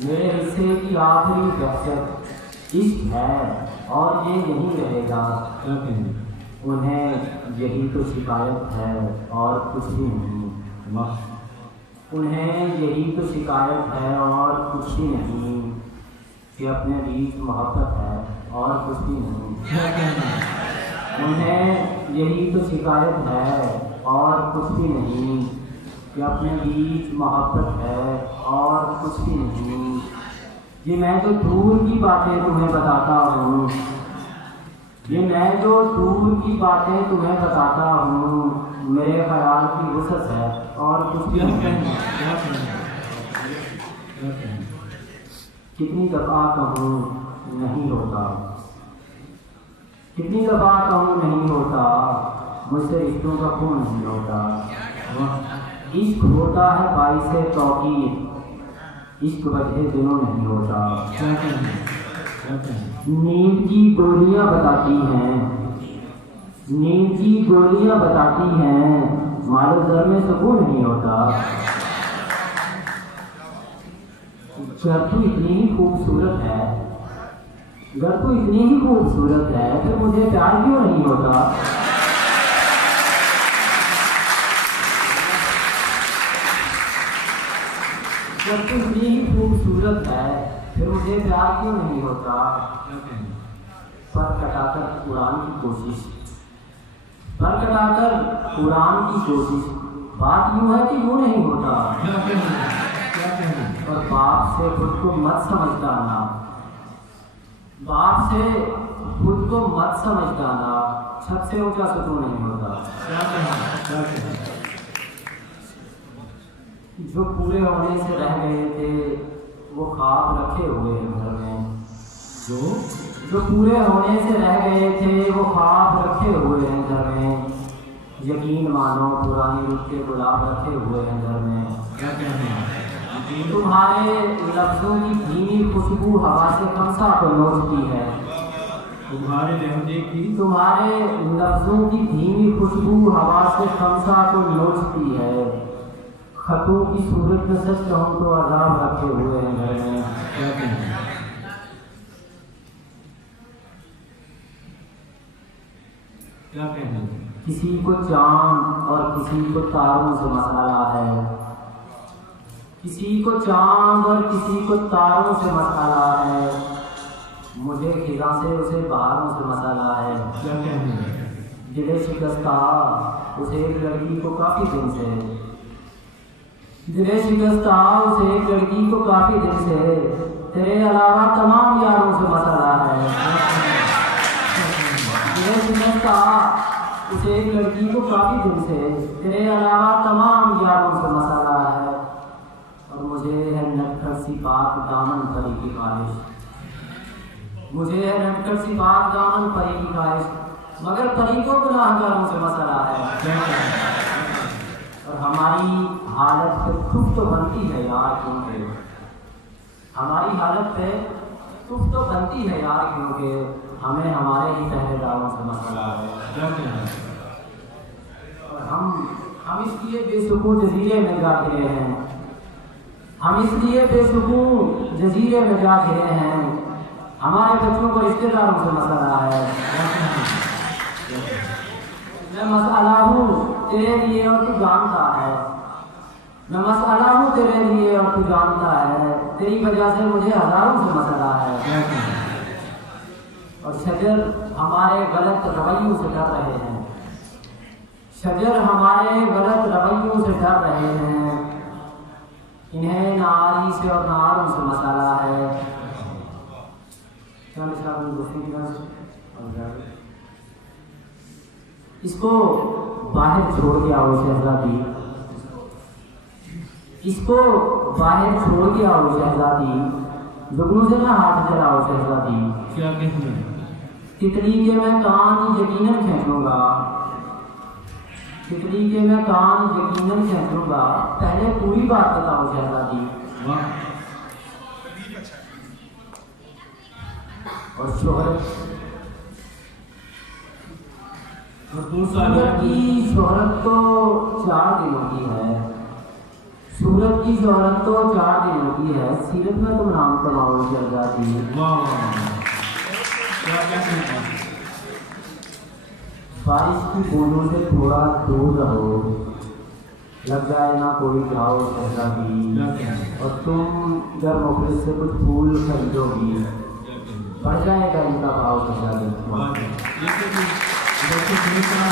मेरे हिस्से की आखिरी बहशत इश्क है और ये यहीं रहेगा। क्या कहेंगे? उन्हें यही तो शिकायत है और कुछ भी नहीं। वाह। उन्हें यही तो शिकायत है और कुछ भी नहीं कि अपने बीच मोहब्बत है और कुछ भी नहीं। क्या कहना? उन्हें यही तो शिकायत है और कुछ भी नहीं कि अपने बीच मोहब्बत है और कुछ भी नहीं। ये मैं तो दूर की बातें तुम्हें बताता हूँ, ये मैं जो दूर की बातें तुम्हें बताता हूँ, मेरे ख्याल की वसत है और कुछ भी नहीं। क्या कहना? कितनी दफ़ा कहूँ नहीं होता, कितनी दफ़ा कहूँ नहीं होता, मुझसे रिश्तों का खून नहीं होता। इश्क होता है बाइसे तौकीर, इश्क वजह दिनों नहीं होता। क्या कहना? क्या कहना? नींद की गोलियां बताती हैं, नींद की गोलियां बताती हैं, मारो दर में सुकून नहीं होता। घर तो इतनी ही खूबसूरत है, घर तो इतनी ही खूबसूरत है, फिर मुझे प्यार क्यों नहीं होता। घर तो इतनी ही खूबसूरत है, फिर मुझे प्यार क्यों नहीं होता। क्या कहना? पर कटाकर उड़ान की कोशिश, पर कटाकर उड़ान की कोशिश, बात यूं है कि यूं नहीं होता। क्या कहना? क्या कहना? और बाप से खुद को मत समझ डालना, बाप से खुद को मत समझ डालना, छत से ऊंचा सुकून नहीं होता। क्या कहना? क्या कहना? जो पूरे होने से रह गए थे वो ख्वाब रखे हुए हैं घर में, जो पूरे होने से रह गए थे वो ख्वाब रखे हुए हैं घर में। यकीन मानो पुरानी रुख के गुलाब रखे हुए हैं घर में। क्या कहना? तुम्हारे लफ्जों की धीमी खुशबू हवा से खमसा को नोचती है, तुम्हारे लहजे की, तुम्हारे लफ्जों की धीमी खुशबू हवा से खमसा को नोचती है। खतों की सूरत में सच कहूं तो अजाब रखे हुए हैं घर में। क्या कहना? क्या कहना? किसी को चांद और किसी को तारों से मसाला है, किसी को चांद और किसी को तारों से मसाला है, मुझे खिजा से उसे बहारों से मसाला है। क्या कहना? दिले शिकस्ता उसे एक लड़की को काफी दिन से, दिले शिकस्ता उसे एक लड़की को काफी दिन से, तेरे अलावा तमाम यारों से मसाला है। दिले शिकस्ता उसे एक लड़की को काफी दिन से, तेरे अलावा तमाम यारों से मसाला है। और मुझे है नटखट सी पाक दामन परी की ख्वाहिश, मुझे है नटखट सी पाक दामन परी की ख्वाहिश, मगर परी को गुनाहगारों से मसला है। क्या कहना? और हमारी हालत पे तुफ तो बनती है यार क्योंकि, हमारी हालत पे तुफ तो बनती है यार क्योंकि हमें हमारे ही पहरेदारों से मसला है। क्या कहना? और हम इसलिए बेसुकून जजीरे में जा गिरे हैं, हम इसलिए बेसुकून जजीरे में जा गिरे हैं, हमारे बच्चों को रिश्तेदारों से मसला है। मैं मसला हूँ तेरे लिए और तू जानता है, मैं मसला हूँ तेरे लिए और तू जानता है, तेरी वजह से मुझे हजारों से मसला है। क्या कहना? और शजर हमारे गलत रवैयों से डर रहे हैं, शजर हमारे गलत रवैयों से डर रहे हैं, इन्हें नारी से और नारों से मसला है। इसको बाहर छोड़ के आओ शहजादी, इसको बाहर छोड़ के आओ शहजादी, दुगनों से ना हाथ जलाओ शहजादी। क्या कहना? तितली के मैं कान यकीनन खींचूंगा, तितली के मैं कान यकीनन खींचूंगा, पहले पूरी बात बताओ शहजादी। वाह। और शोहरत, सूरत की शोहरत तो 4 दिनों की है, सूरत की शोहरत तो 4 दिनों की है, सीरत में तुम नाम कमाओ शहजा जी। वाह वाह वाह। क्या क्या कहना है? बारिश की बूंदों से थोड़ा दूर रहो, लग जाए ना कोई घाव शहजा जी। क्या कहना है? और तुम जब मुखलिस से कुछ फूल खरीदोगी क्या कहना है? बढ़ जाएगा इनका भाव शहजा जी। वाह। ये तो देखो जिस तरह